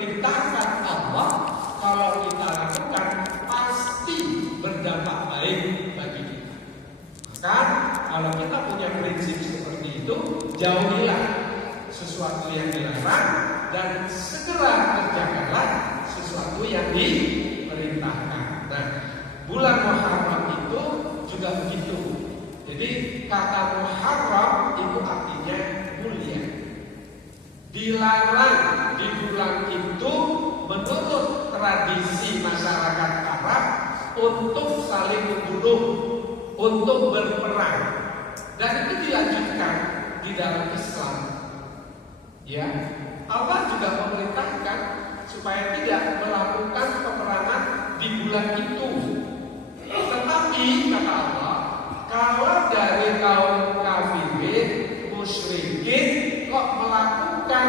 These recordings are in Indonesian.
diperintahkan Allah, kalau kita lakukan pasti berdampak baik bagi kita. Maka kalau kita punya prinsip seperti itu, jauhilah sesuatu yang dilarang dan segera kerjakanlah sesuatu yang diperintahkan. Nah, bulan Muharram itu juga begitu. Jadi kata Muharram itu artinya mulia. Dilarang di bulan itu menurut tradisi masyarakat Arab untuk saling membunuh, untuk berperang, dan itu dilanjutkan di dalam Islam. Ya, Allah juga memerintahkan supaya tidak melakukan peperangan di bulan itu. Tetapi kata Allah, kalau dari kaum kafirin, musyrikin kok melakukan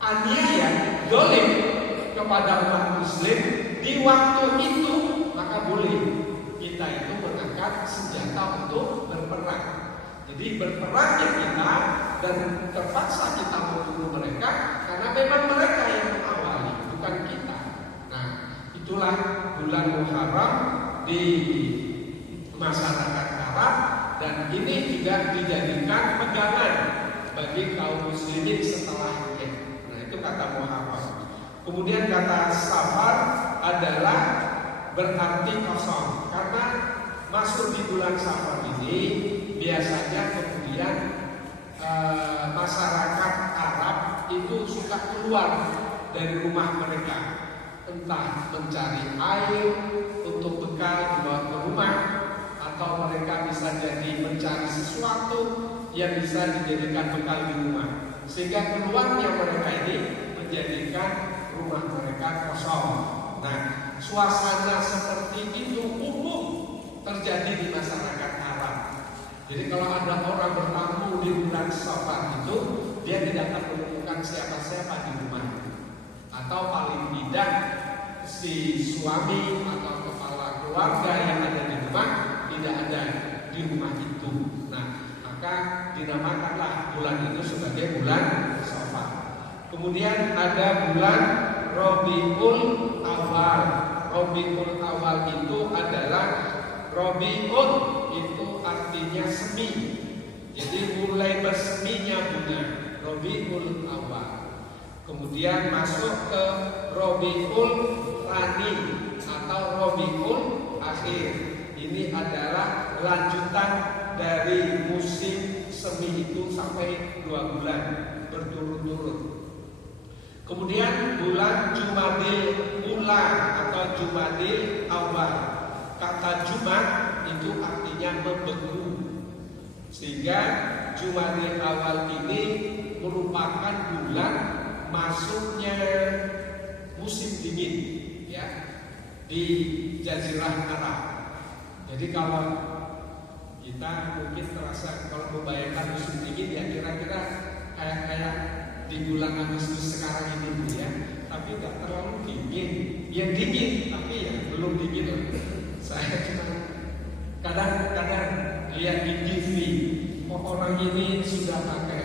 aniaya, zalim kepada umat muslim di waktu itu, maka boleh kita itu mengangkat senjata untuk berperang. Jadi berperangnya kita dan terpaksa kita membunuh mereka karena memang mereka yang mengawali, bukan kita. Nah, itulah bulan Muharram di masyarakat Arab, dan ini juga dijadikan pegangan bagi kaum muslimin setelahnya. Nah, itu kata Muharram. Kemudian kata Safar adalah berarti kosong, karena masuk di bulan Safar ini biasanya kemudian masyarakat Arab itu suka keluar dari rumah mereka, entah mencari air untuk bekal dibawa ke rumah, atau mereka bisa jadi mencari sesuatu yang bisa dijadikan bekal di rumah, sehingga keluarnya mereka ini menjadikan rumah mereka kosong. Nah, suasana seperti itu umum terjadi di masyarakat Arab. Jadi kalau ada orang bertamu di bulan Safar itu, dia tidak akan menemukan siapa-siapa di rumah, atau paling tidak si suami atau kepala keluarga yang ada di rumah tidak ada di rumah itu. Nah, maka dinamakanlah bulan itu sebagai bulan Safar. Kemudian ada bulan Rabiul Awal. Rabiul Awal itu adalah Rabiul itu artinya semi. Jadi mulai berseminya bunga, Rabiul Awal. Kemudian masuk ke Rabiul Tsani atau Rabiul Akhir. Ini adalah lanjutan dari musim semi itu sampai 2 bulan berturut-turut. Kemudian bulan Jumadil Ula atau Jumadil Awal. Kata Jumat itu artinya membeku, sehingga Jumadil Awal ini merupakan bulan masuknya musim dingin, ya, di Jazirah Arab. Jadi kalau kita mungkin terasa kalau membayangkan musim dingin, ya kira-kira kayak di bulan Agustus sekarang ini, ya, tapi nggak terlalu dingin. Ya dingin, tapi ya belum dingin loh. Saya cuma kadang-kadang lihat di TV, orang ini sudah pakai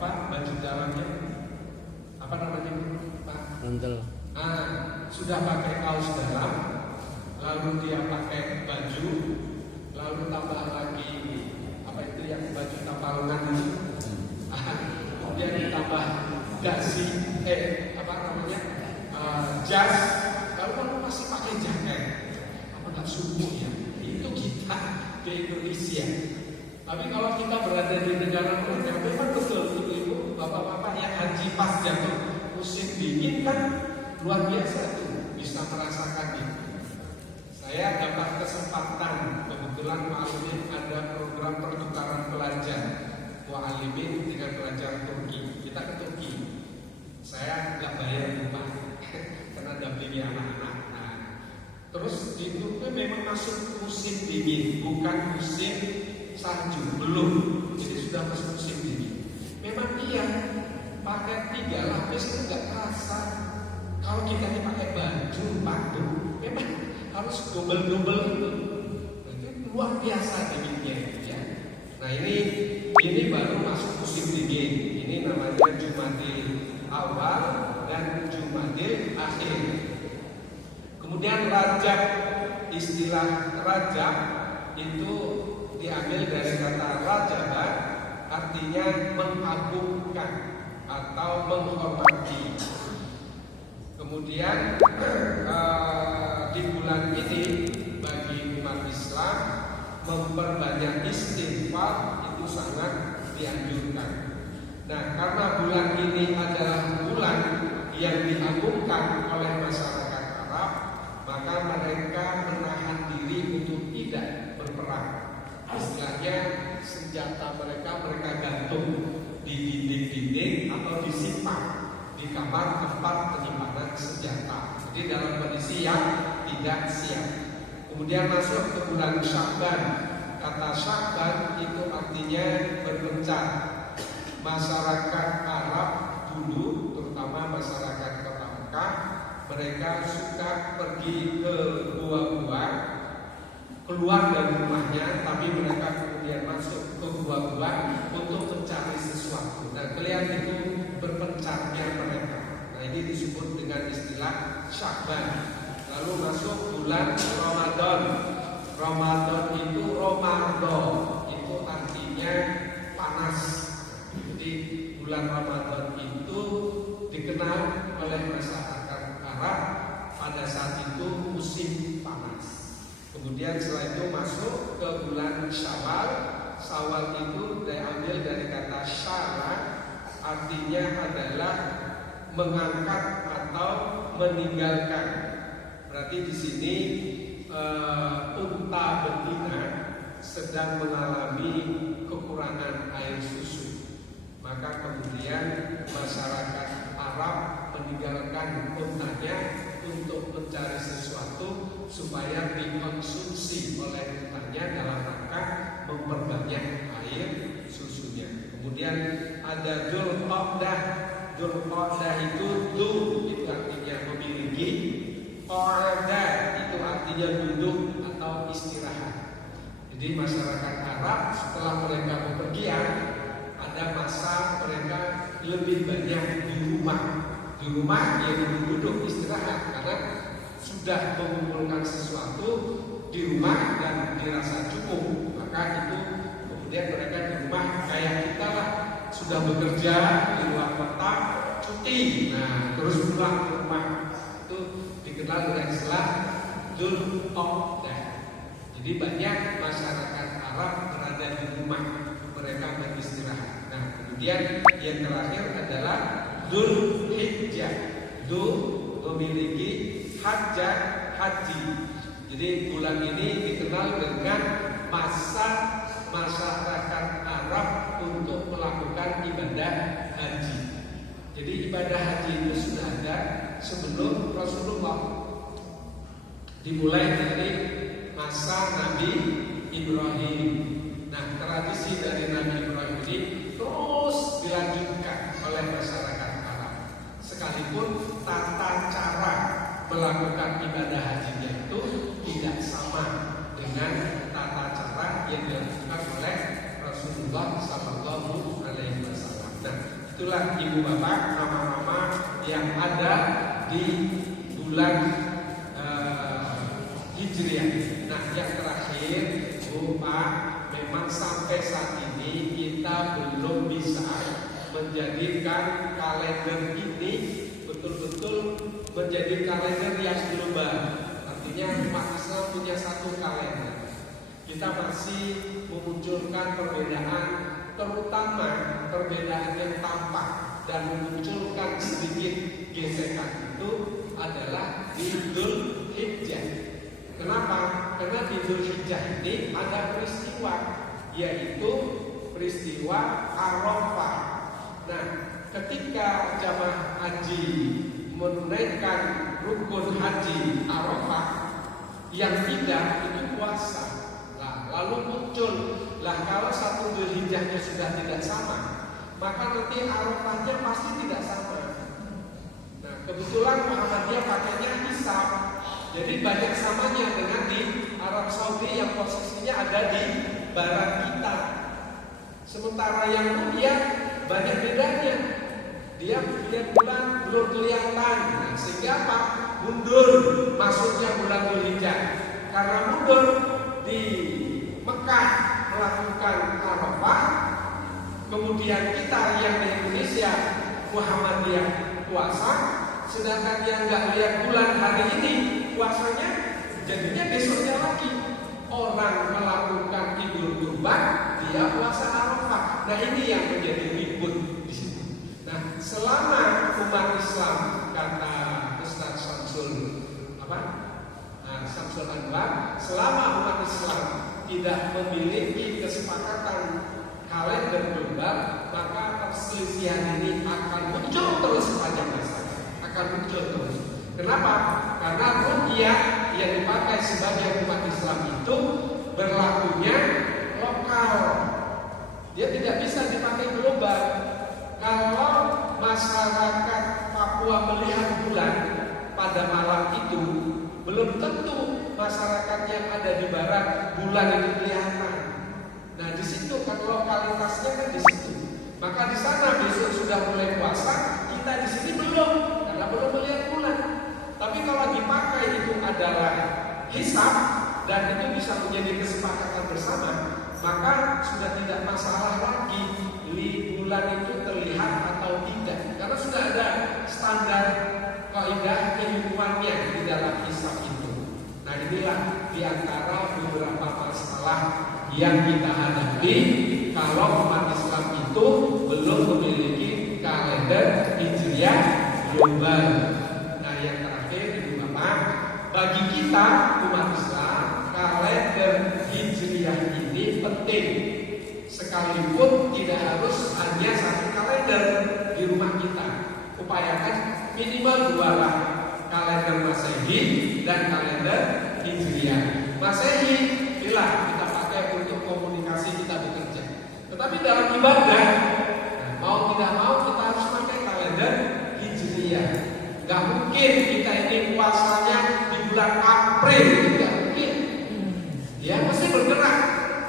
baju dalamnya, apa namanya Pak? Mantel. Sudah pakai kaos dalam, lalu dia pakai baju, lalu tambah lagi apa itu yang baju tambah lengan itu, kemudian ditambah dasi, jas, lalu kamu masih pakai jaket. Nggak sungguh ya, itu kita di Indonesia. Tapi kalau kita berada di negara mereka, memang betul ibu-ibu, bapak-bapak yang haji pas jatuh musim dingin kan luar biasa tuh, bisa merasakan itu. Saya dapat kesempatan, kebetulan Mu'alimin ada program pertukaran pelajar Mu'alimin dengan pelajar Turki. Kita ke Turki, saya nggak bayar rumah karena dampingi anak-anak. Terus di Turki memang masuk musim dingin, bukan musim salju, belum. Jadi sudah masuk musim dingin. Memang iya, pakai 3 lapis itu nggak terasa. Kalau kita ini pakai baju padu, memang harus double itu. Itu luar biasa dinginnya, ya. Nah ini baru masuk musim dingin. Ini namanya Jumadil Awal dan Rajab, istilah Rajab itu diambil dari kata Rajaba, artinya mengagungkan atau menghormati. Kemudian di bulan ini bagi umat Islam memperbanyak istighfar itu sangat dianjurkan. Nah, karena bulan ini adalah bulan yang diagungkan oleh masyarakat Arab, maka mereka menahan diri untuk tidak berperang. Istilahnya senjata mereka gantung di dinding-dinding atau disimpan di kamar tempat penyimpanan senjata. Jadi dalam kondisi yang tidak siap. Kemudian masuk ke bulan Sya'ban. Kata Sya'ban itu artinya berpencar. Masyarakat Arab dulu, terutama masyarakat kota Mekah, mereka suka pergi ke gua-gua, keluar dari rumahnya, tapi mereka kemudian masuk ke gua-gua untuk mencari sesuatu. Dan kalian itu berpencarnya mereka. Nah, ini disebut dengan istilah Sya'ban. Lalu masuk bulan Ramadan. Ramadan itu itu artinya panas. Jadi bulan Ramadan itu dikenal oleh masyarakat Arab pada saat itu musim panas. Kemudian setelah itu masuk ke bulan Syawal. Syawal itu diambil dari kata syara, artinya adalah mengangkat atau meninggalkan. Berarti di sini unta betina sedang mengalami kekurangan air susu. Maka kemudian masyarakat Arab meninggalkan untanya untuk mencari sesuatu supaya dikonsumsi oleh untanya dalam rangka memperbanyak air susunya. Kemudian ada Dzulqa'dah. Dzulqa'dah itu itu artinya memiliki, qa'ada itu artinya duduk atau istirahat. Jadi masyarakat Arab setelah mereka bepergian, ada masa mereka lebih banyak di rumah. Di rumah ya duduk istirahat karena sudah mengumpulkan sesuatu di rumah dan dirasa cukup. Maka itu kemudian mereka di rumah kayak kita lah, sudah bekerja di luar kota, cuti, nah terus pulang ke rumah. Itu dikenal dengan istilah Dzulqa'dah. Jadi banyak masyarakat Arab berada di rumah, mereka beristirahat. Nah, kemudian yang terakhir adalah Dzulhijjah. Dzul memiliki hajjah, haji. Jadi bulan ini dikenal dengan masa masyarakat Arab untuk melakukan ibadah haji. Jadi ibadah haji itu sudah ada sebelum Rasulullah. Dimulai dari masa Nabi Ibrahim. Nah, tradisi dari Nabi Ibrahim ini terus dilanjutkan oleh masyarakat Arab. Sekalipun tata cara melakukan ibadah hajinya itu tidak sama dengan tata cara yang dilakukan oleh Rasulullah Sallallahu Alaihi Wasallam. Nah, itulah ibu bapak nama-nama yang ada di bulan Hijriah. Nah, yang terakhir, Bu Pak, memang sampai saat ini kita belum bisa menjadikan kalender ini betul-betul menjadi kalender yang global. Artinya umat Islam punya satu kalender. Kita masih memunculkan perbedaan, terutama perbedaan yang tampak dan memunculkan sedikit gesekan itu adalah di Dzulhijjah. Kenapa? Karena di Dzulhijjah ini ada peristiwa, yaitu peristiwa Arafah. Nah, ketika jamaah haji menunaikan rukun haji Arafah, yang tidak itu puasa. Nah, lalu muncul lah kalau satu Dzulhijjahnya sudah tidak sama, maka nanti Arafahnya pasti tidak sama. Nah, kebetulan Muhammadiyah pakainya hisab. Jadi banyak samanya dengan di Arab Saudi yang posisinya ada di barat kita. Sementara yang Ru'yah banyak bedanya. Dia lihat bulan belum kelihatan, nah, sehingga apa? Mundur masuknya bulan Dzulhijjah. Karena mundur di Mekah melakukan Arafah, kemudian kita yang di Indonesia Muhammadiyah puasa, sedangkan yang nggak lihat bulan hari ini puasanya jadinya besoknya lagi. Orang melakukan Idul Kurban, dia puasa Arafah. Nah ini yang menjadi ribut di situ. Nah selama umat Islam, kata Ustaz Samsul Samsul Anwar, selama umat Islam tidak memiliki kesepakatan kalender global, maka perselisihan ini akan muncul terus sepanjang masa. Akan muncul terus. Kenapa? Karena ruqyah yang dipakai sebagai umat Islam itu berlakunya lokal. Dia tidak bisa dipakai global. Kalau masyarakat Papua melihat bulan pada malam itu, belum tentu masyarakat yang ada di barat bulan itu kelihatan. Nah di situ kan lokalitasnya kan di situ. Maka di sana besok sudah mulai puasa, kita di sini belum, karena belum melihat bulan. Tapi kalau dipakai itu adalah hisab dan itu bisa menjadi kesepakatan bersama, maka sudah tidak masalah lagi bulan itu terlihat atau tidak, karena sudah ada standar kaidah keilmuannya di dalam hisab itu. Nah inilah diantara beberapa masalah yang kita hadapi kalau umat Islam itu belum memiliki kalender Hijriah global. Nah yang terakhir Ibu Bapak, bagi kita umat Islam kalender Hijriah ini penting. Sekalipun tidak harus hanya satu kalender di rumah kita, upayakan minimal 2 lah, kalender Masehi dan kalender Hijriah. Masehi bila kita pakai untuk komunikasi kita bekerja, tetapi dalam ibadah, nah, mau tidak mau kita harus pakai kalender Hijriah. Gak mungkin kita ini puasanya di bulan April, tidak mungkin. Ya mesti bergerak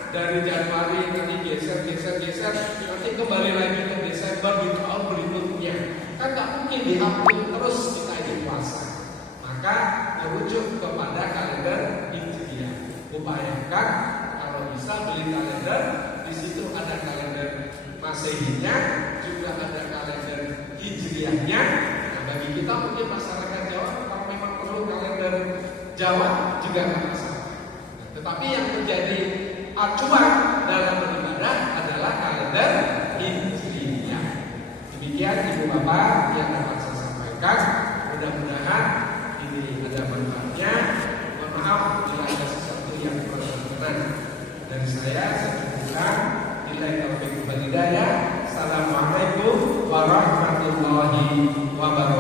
dari Januari nanti geser, nanti kembali lagi ke Desember di tahun berikutnya. Kan gak mungkin di April terus kita ini puasa. Maka merujuk kepada kalender Hijriah. Upayakan kalau bisa beli kalender, di situ ada kalender Masehinya, juga ada kalender Hijriahnya. Nah, bagi kita mungkin masyarakat Jawa kalau memang perlu kalender Jawa juga nggak masalah. Nah, tetapi yang menjadi acuan dalam beribadah adalah kalender Hijriah. Demikian Ibu Bapak yang dapat saya sampaikan. Mudah-mudahan ini ada manfaatnya. Mohon maaf bila ada sesuatu yang kurang berkenan dari saya cukupkan. Billahi taufiq wal hidayah. Assalamualaikum warahmatullahi wabarakatuh.